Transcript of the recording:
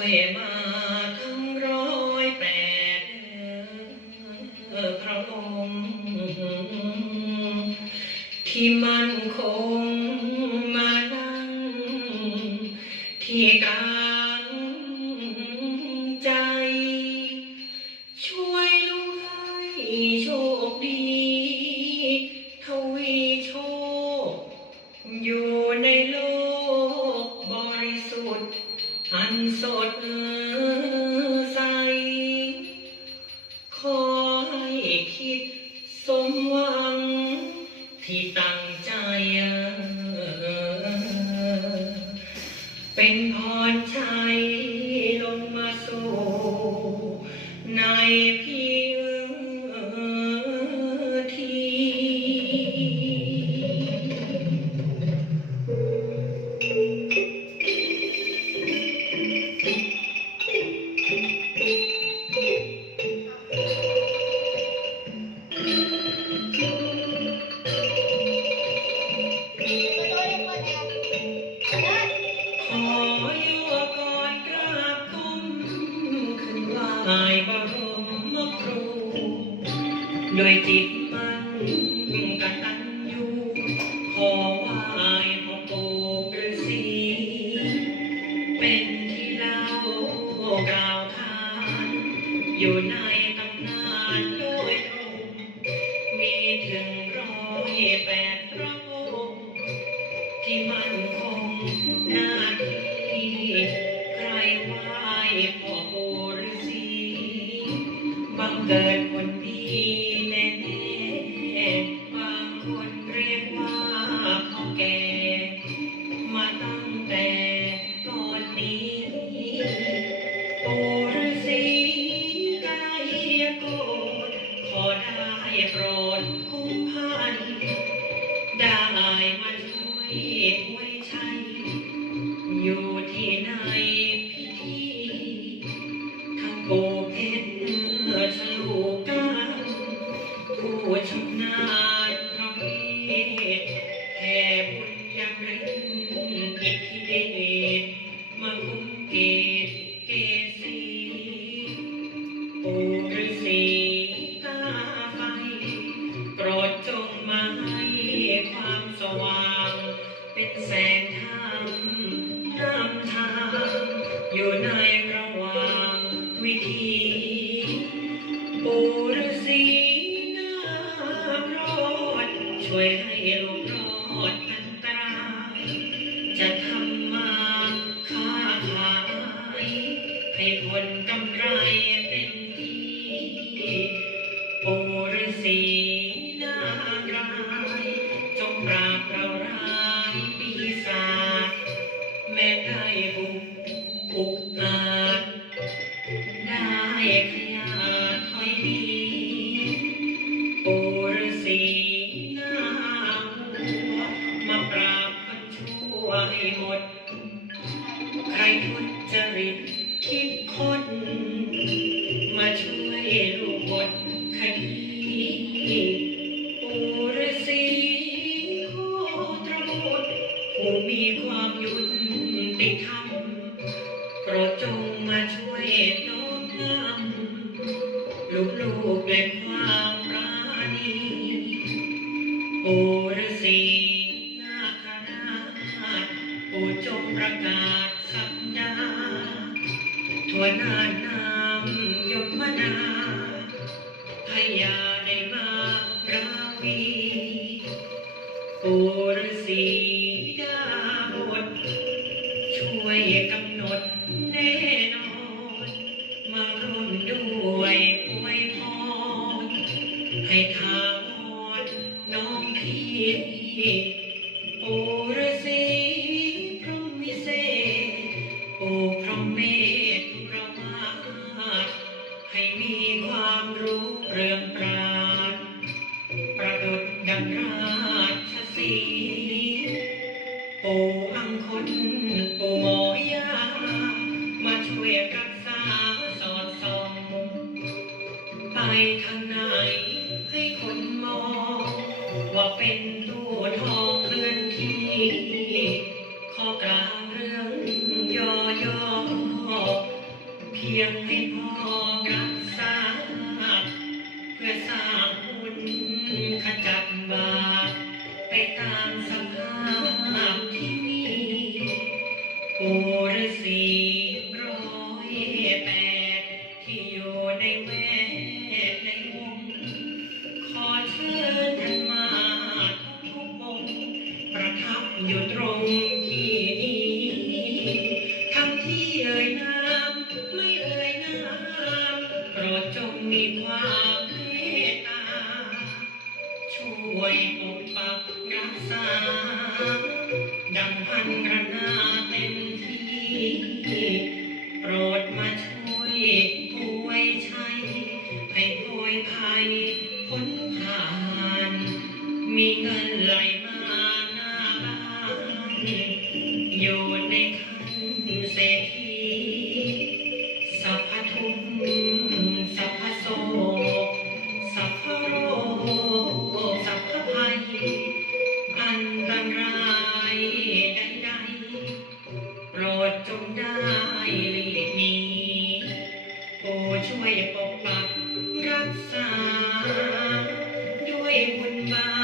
วยมาทั้งร้อยแปดพระองค์ที่มั่นคงมานั่งที่กลางใจ ช่วยลูกให้โชคดีทวีโชค อยู่ในโลก สดใส ขอให้คิดสมหวังที่ตั้งใจ ด้ ขอได้โปรดคุ้มภัยได้มาช่วย วิธีปู่ฤาษีนาพรอดช่วยให้ลูกรอดอันตรายจะทำมาค้าขายให้ผลกำไร ทุจริตคิดค้นมาช่วยลูกบทขยี้ปู่ฤาษีโคตรบุตรผู้มีความยุติธรรมโปรดจงมาช่วยน้อมนำลูกๆด้วยความปราณีปู่ฤาษีนาคราชผู้จงประกาศ สัปดาหัวหน้านามยมนาพยาได้มาราวีปุรสีดาบทช่วยกำหนดแน่นอน เป็นตู้ทองเคลื่อนที่ ข้อกลางเรื่องย่อย่อๆเพียงให้พ่อรักษาเพื่อสร้าง ดังพันกระนาเป็นที่โปรดมาช่วยป่วยชัยให้ป่วยภัยพ้นผ่าน มีเงินไหลมา ปกปักรักษา ด้วยบุญบา